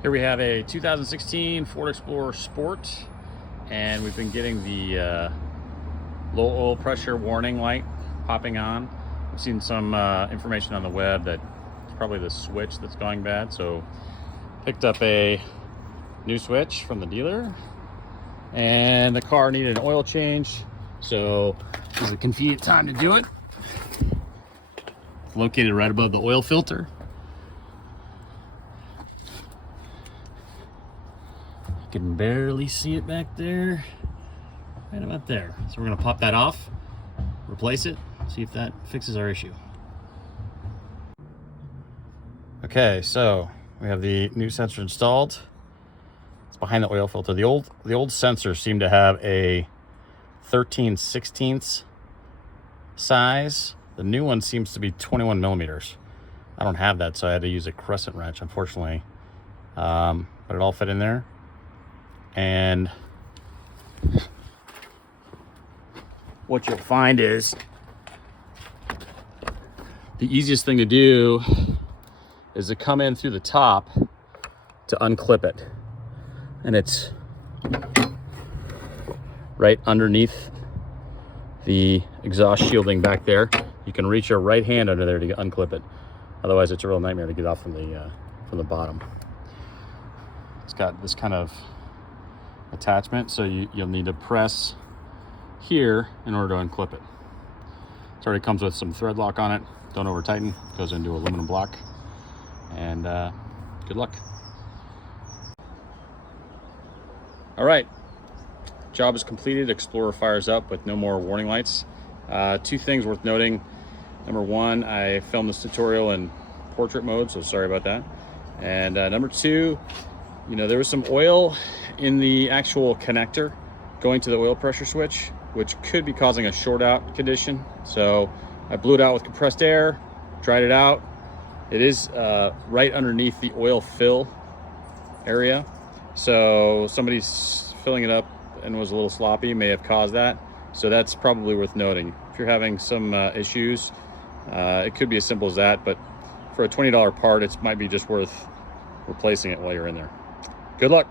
Here we have a 2016 Ford Explorer Sport, and we've been getting the low oil pressure warning light popping on. I've seen some information on the web that it's probably the switch that's going bad, so picked up a new switch from the dealer, and the car needed an oil change, so this is a convenient time to do it. It's located right above the oil filter. You can barely see it back there, right about there. So we're gonna pop that off, replace it, see if that fixes our issue. Okay, so we have the new sensor installed. It's behind the oil filter. The old sensor seemed to have a 13/16 size. The new one seems to be 21 millimeters. I don't have that, so I had to use a crescent wrench, unfortunately. But it all fit in there. And what you'll find is the easiest thing to do is to come in through the top to unclip it. And it's right underneath the exhaust shielding back there. You can reach your right hand under there to unclip it. Otherwise, it's a real nightmare to get off from the bottom. It's got this kind of attachment, so you'll need to press here in order to unclip it. It already comes with some thread lock on it. Don't over tighten, goes into aluminum block. And good luck. All right, job is completed. Explorer fires up with no more warning lights. Two things worth noting. Number one, I filmed this tutorial in portrait mode, so sorry about that. And number two, there was some oil in the actual connector going to the oil pressure switch, which could be causing a short out condition. So I blew it out with compressed air, dried it out. It is right underneath the oil fill area. So somebody's filling it up and was a little sloppy, may have caused that. So that's probably worth noting. If you're having some issues, it could be as simple as that, but for a $20 part, it might be just worth replacing it while you're in there. Good luck.